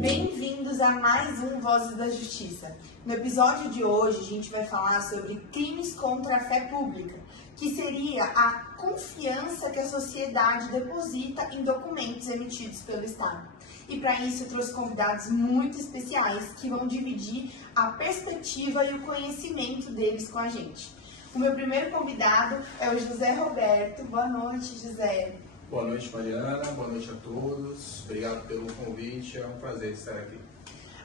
Bem-vindos a mais um Vozes da Justiça. No episódio de hoje, a gente vai falar sobre crimes contra a fé pública, que seria a confiança que a sociedade deposita em documentos emitidos pelo Estado. E para isso eu trouxe convidados muito especiais que vão dividir a perspectiva e o conhecimento deles com a gente. O meu primeiro convidado é o José Roberto. Boa noite, José. Boa noite, Mariana. Boa noite a todos. Obrigado pelo convite. É um prazer estar aqui.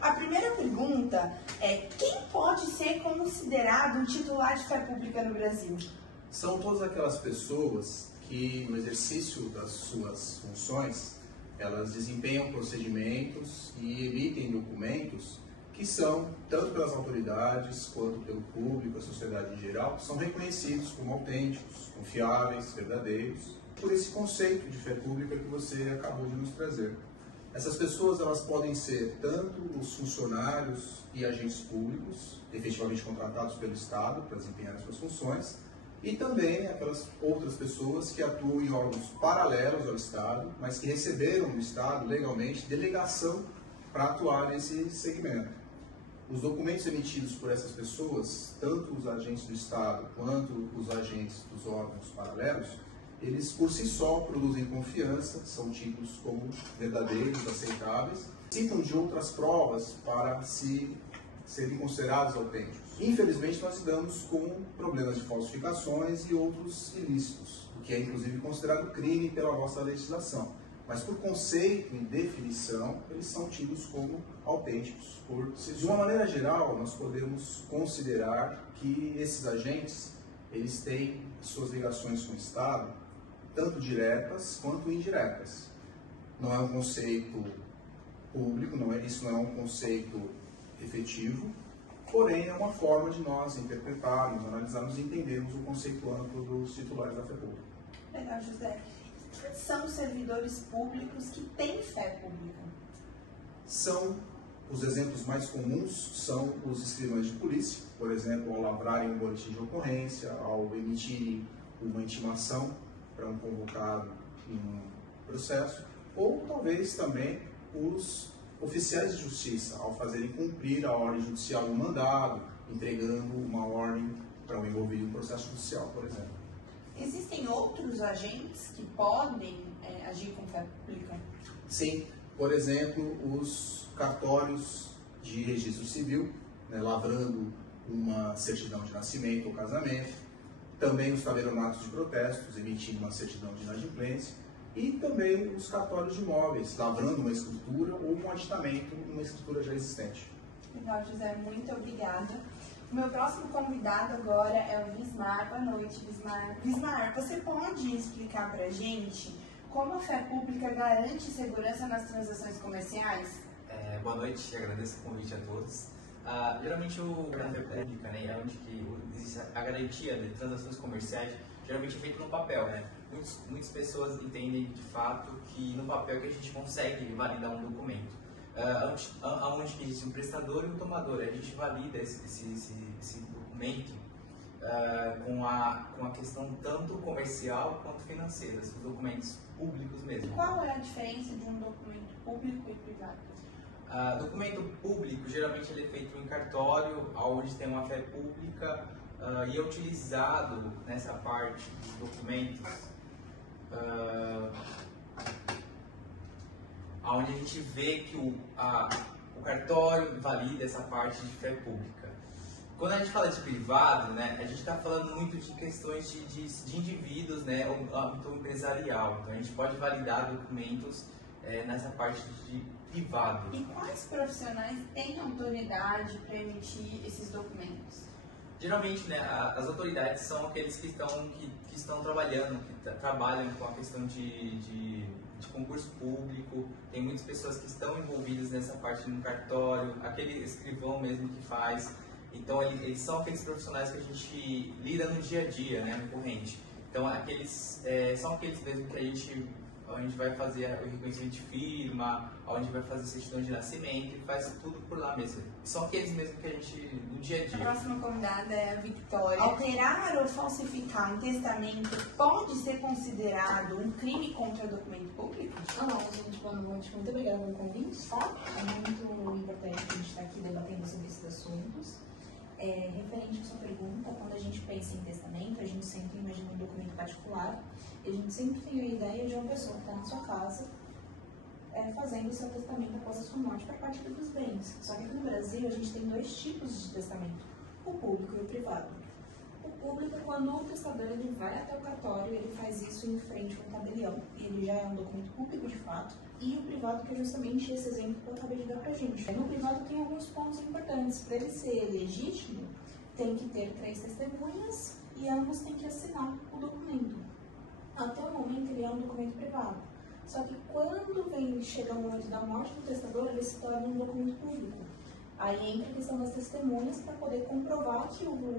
A primeira pergunta é: quem pode ser considerado um titular de fé pública no Brasil? São todas aquelas pessoas que, no exercício das suas funções, elas desempenham procedimentos e emitem documentos que são, tanto pelas autoridades quanto pelo público, a sociedade em geral, são reconhecidos como autênticos, confiáveis, verdadeiros, por esse conceito de fé pública que você acabou de nos trazer. Essas pessoas, elas podem ser tanto os funcionários e agentes públicos, efetivamente contratados pelo Estado para desempenhar as suas funções, e também aquelas outras pessoas que atuam em órgãos paralelos ao Estado, mas que receberam do Estado legalmente delegação para atuar nesse segmento. Os documentos emitidos por essas pessoas, tanto os agentes do Estado quanto os agentes dos órgãos paralelos, eles por si só produzem confiança, são tidos como verdadeiros, aceitáveis, citam de outras provas para serem considerados autênticos. Infelizmente, nós lidamos com problemas de falsificações e outros ilícitos, o que é inclusive considerado crime pela nossa legislação. Mas por conceito e definição, eles são tidos como autênticos. De uma maneira geral, nós podemos considerar que esses agentes, eles têm suas ligações com o Estado, tanto diretas quanto indiretas. Não é um conceito público, isso não é um conceito efetivo, porém é uma forma de nós interpretarmos, analisarmos e entendermos o conceito amplo dos titulares da fé pública. Legal, José. Quem são os servidores públicos que têm fé pública? Os exemplos mais comuns são os escrivães de polícia, por exemplo, ao lavrarem um boletim de ocorrência, ao emitirem uma intimação para um convocado em um processo, ou talvez também os oficiais de justiça, ao fazerem cumprir a ordem judicial do mandado, entregando uma ordem para um envolvido em um processo judicial, por exemplo. Existem outros agentes que podem agir com fé pública? Sim, por exemplo, os cartórios de registro civil, lavrando uma certidão de nascimento ou casamento, também os tabelionatos de protestos, emitindo uma certidão de inadimplência, e também os cartórios de imóveis, lavrando uma escritura ou um aditamento numa escritura já existente. Legal, José, muito obrigada. O meu próximo convidado agora é o Vismar. Boa noite, Vismar. Vismar, você pode explicar para a gente como a fé pública garante segurança nas transações comerciais? Boa noite, agradeço o convite a todos. Geralmente a fé pública, é onde que existe a garantia de transações comerciais, geralmente é feito no papel, Muitas pessoas entendem de fato que no papel que a gente consegue validar um documento. Onde existe um prestador e um tomador, a gente valida esse documento com a questão tanto comercial quanto financeira, os documentos públicos mesmo. Qual é a diferença de um documento público e privado? Documento público, geralmente ele é feito em cartório, onde tem uma fé pública e é utilizado nessa parte dos documentos, onde a gente vê que o cartório valida essa parte de fé pública. Quando a gente fala de privado, a gente está falando muito de questões de indivíduos, ou âmbito empresarial. Então a gente pode validar documentos nessa parte de privado. E quais profissionais têm autoridade para emitir esses documentos? Geralmente, as autoridades são aqueles que estão trabalhando, trabalham com a questão de concurso público. Tem muitas pessoas que estão envolvidas nessa parte no cartório, aquele escrivão mesmo que faz. Então, eles são aqueles profissionais que a gente lida no dia a dia, no corrente. Então, são aqueles mesmo que a gente onde vai fazer o reconhecimento de firma, onde vai fazer certidão de nascimento, e faz tudo por lá mesmo. São aqueles mesmo que a gente, no dia a dia. A próxima convidada é a Victoria. Alterar ou falsificar um testamento pode ser considerado um crime contra documento público? Olá, gente, boa noite. Muito obrigada pelo convite. É muito importante que a gente está aqui debatendo sobre esses assuntos. Referente à sua pergunta, quando a gente pensa em testamento, a gente sempre imagina um documento particular e a gente sempre tem a ideia de uma pessoa que está na sua casa fazendo o seu testamento após a sua morte para partilha dos bens. Só que aqui no Brasil a gente tem dois tipos de testamento, o público e o privado. O público, quando o testador ele vai até o cartório, ele faz isso em frente ao tabelião. Ele já é um documento público de fato. E o privado, que é justamente esse exemplo que eu acabei de dar pra gente. No privado tem alguns pontos importantes. Para ele ser legítimo, tem que ter 3 testemunhas e ambos têm que assinar o documento. Até o momento ele é um documento privado. Só que quando chega o momento da morte do testador, ele se torna um documento público. Aí entra a questão das testemunhas para poder comprovar que o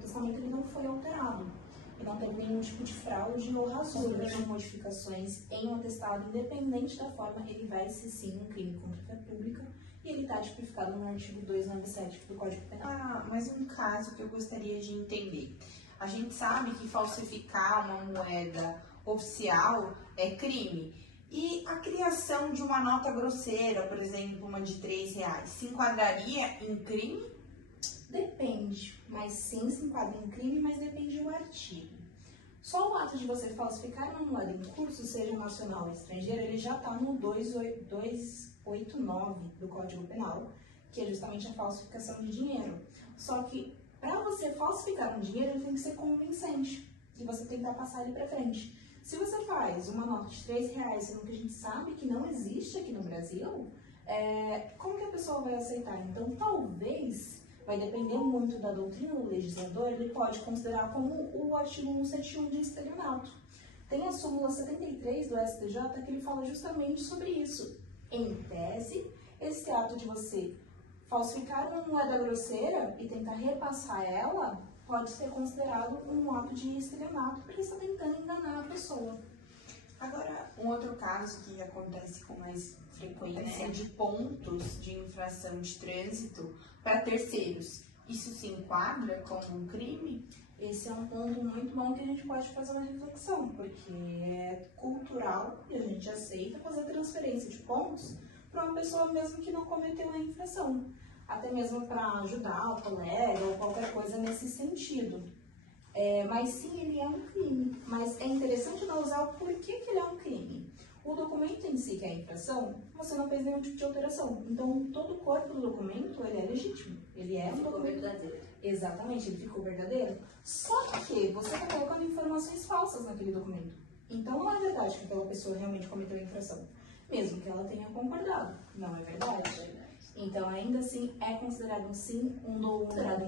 testamento ele não foi alterado. E não teve nenhum tipo de fraude ou rasura. As modificações em um atestado, independente da forma, ele vai ser sim um crime contra a fé pública e ele está tipificado no artigo 297 do Código Penal. Mas um caso que eu gostaria de entender. A gente sabe que falsificar uma moeda oficial é crime. E a criação de uma nota grosseira, por exemplo, uma de R$3, se enquadraria em crime? Depende, mas sim se enquadra em crime, mas depende do artigo. Só o ato de você falsificar uma moeda em curso, seja nacional ou estrangeira, ele já está no 289 do Código Penal, que é justamente a falsificação de dinheiro. Só que para você falsificar um dinheiro, ele tem que ser convincente e você tentar passar ele para frente. Se você faz uma nota de R$3, sendo que a gente sabe que não existe aqui no Brasil, como que a pessoa vai aceitar? Então, talvez, vai depender muito da doutrina do legislador, ele pode considerar como o artigo 171 de estelionato. Tem a súmula 73 do STJ que ele fala justamente sobre isso. Em tese, esse ato de você falsificar uma moeda grosseira e tentar repassar ela pode ser considerado um ato de estelionato, porque está tentando enganar a pessoa. Agora, um outro caso que acontece com mais frequência é de pontos de infração de trânsito para terceiros. Isso se enquadra como um crime? Esse é um ponto muito bom que a gente pode fazer uma reflexão, porque é cultural e a gente aceita fazer transferência de pontos para uma pessoa mesmo que não cometeu a infração. Até mesmo para ajudar o colega ou qualquer coisa nesse sentido. Mas sim, ele é um crime. Mas é interessante analisar o porquê que ele é um crime. O documento em si, que é a infração, você não fez nenhum tipo de alteração. Então, todo o corpo do documento, ele é legítimo. Ele é um documento verdadeiro. Exatamente, ele ficou verdadeiro. Só que você está colocando informações falsas naquele documento. Então, não é verdade que aquela pessoa realmente cometeu a infração. Mesmo que ela tenha concordado. Não é verdade. Então, ainda assim, é considerado sim um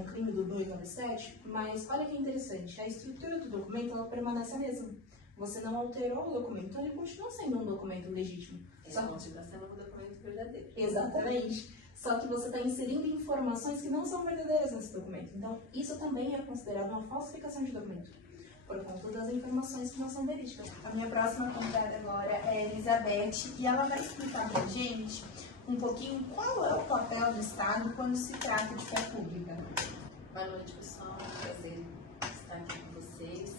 crime do 297, mas olha que interessante, a estrutura do documento ela permanece a mesma. Você não alterou o documento, então ele continua sendo um documento legítimo. Só continua sendo um documento verdadeiro. Exatamente. Só que você está inserindo informações que não são verdadeiras nesse documento. Então, isso também é considerado uma falsificação de documento, por conta das informações que não são verídicas. A minha próxima convidada agora é a Elizabeth e ela vai explicar pra gente um pouquinho qual é o papel do Estado quando se trata de fé pública. Boa noite, pessoal. É um prazer estar aqui com vocês.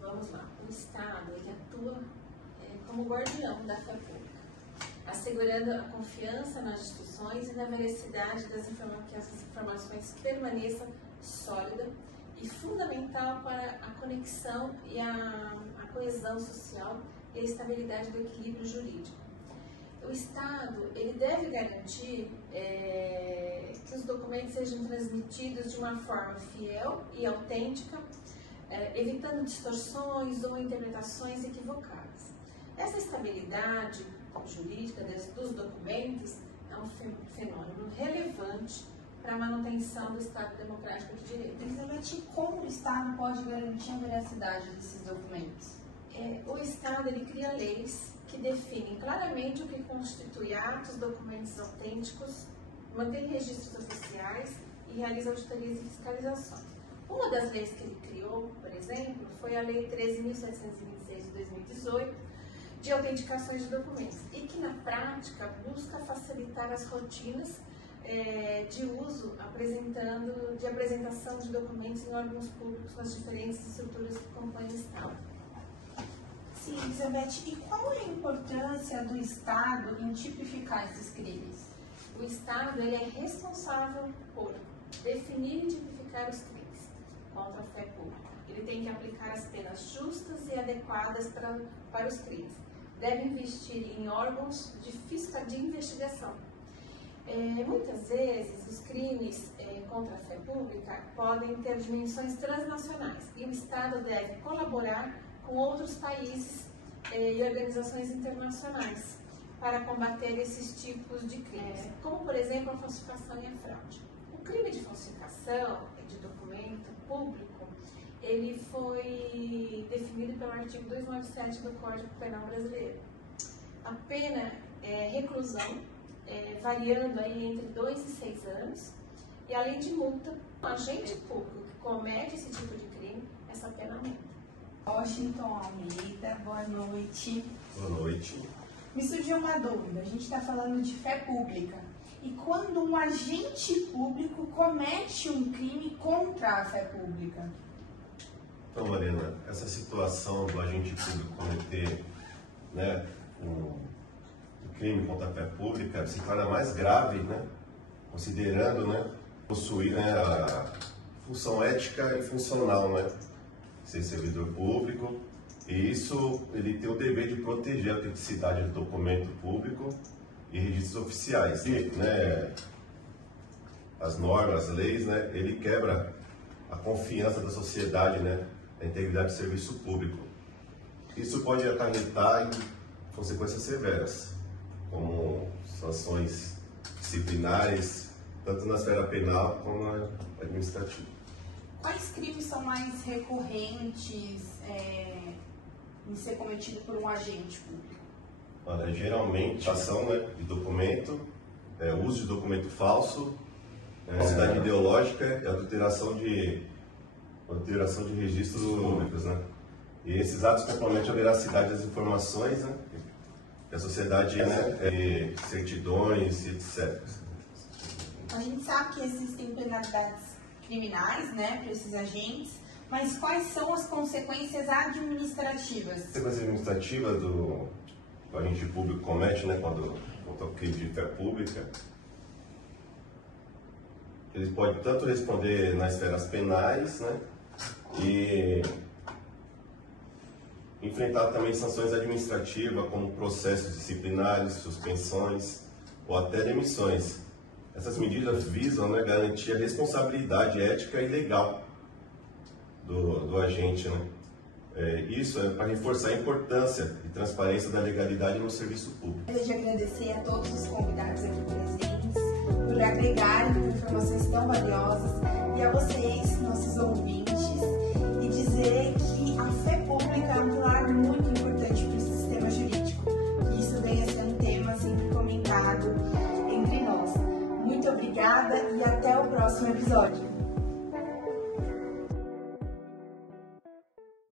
Vamos lá. O Estado ele atua como guardião da fé pública, assegurando a confiança nas instituições e na veracidade das que essas informações permaneçam sólida e fundamental para a conexão e a coesão social e a estabilidade do equilíbrio jurídico. O Estado ele deve garantir que os documentos sejam transmitidos de uma forma fiel e autêntica, evitando distorções ou interpretações equivocadas. Essa estabilidade jurídica dos documentos é um fenômeno relevante para a manutenção do Estado Democrático de Direito. Elizabeth, como o Estado pode garantir a veracidade desses documentos? O Estado ele cria leis que definem claramente o que constitui atos, documentos autênticos, mantém registros oficiais e realiza auditorias e fiscalizações. Uma das leis que ele criou, por exemplo, foi a Lei 13.726 de 2018, de autenticações de documentos e que na prática busca facilitar as rotinas de uso de apresentação de documentos em órgãos públicos nas diferentes estruturas que compõem o Estado. Sim, Elizabeth, e qual é a importância do Estado em tipificar esses crimes? O Estado ele é responsável por definir e tipificar os crimes contra a fé pública. Ele tem que aplicar as penas justas e adequadas para os crimes. Deve investir em órgãos de investigação. Muitas vezes, os crimes contra a fé pública podem ter dimensões transnacionais e o Estado deve colaborar com outros países e organizações internacionais para combater esses tipos de crimes, como, por exemplo, a falsificação e a fraude. O crime de falsificação de documento público, ele foi definido pelo artigo 297 do Código Penal Brasileiro. A pena é reclusão, variando aí entre 2 e 6 anos, e além de multa, um agente público que comete esse tipo de crime, essa pena aumenta. Washington Almeida, boa noite. Boa noite. Me surgiu uma dúvida, a gente está falando de fé pública. E quando um agente público comete um crime contra a fé pública? Então, Lorena, essa situação do agente público cometer um crime contra a fé pública se torna mais grave, considerando possuir a função ética e funcional, ser servidor público, e isso ele tem o dever de proteger a autenticidade do documento público e registros oficiais. E, as normas, as leis, ele quebra a confiança da sociedade, na integridade do serviço público. Isso pode acarretar em consequências severas, como sanções disciplinares, tanto na esfera penal como na administrativa. Quais crimes são mais recorrentes em ser cometido por um agente público? Olha, geralmente, ação de documento, uso de documento falso, falsidade ideológica e adulteração de registros públicos. E esses atos comprometem a veracidade das informações, que a sociedade certidões, etc. A gente sabe que existem penalidades criminais, para esses agentes, mas quais são as consequências administrativas? A consequência administrativa do agente público comete, quando o crime de fé pública, ele pode tanto responder nas esferas penais, e enfrentar também sanções administrativas, como processos disciplinares, suspensões ou até demissões. Essas medidas visam garantir a responsabilidade ética e legal do agente. Isso é para reforçar a importância e transparência da legalidade no serviço público. Eu gostaria de agradecer a todos os convidados aqui presentes por agregarem informações tão valiosas e a vocês, nossos ouvintes, e dizer que a fé pública é um pilar muito importante para o sistema jurídico, que isso venha a ser um tema sempre comentado entre nós. Muito obrigada e até o próximo episódio.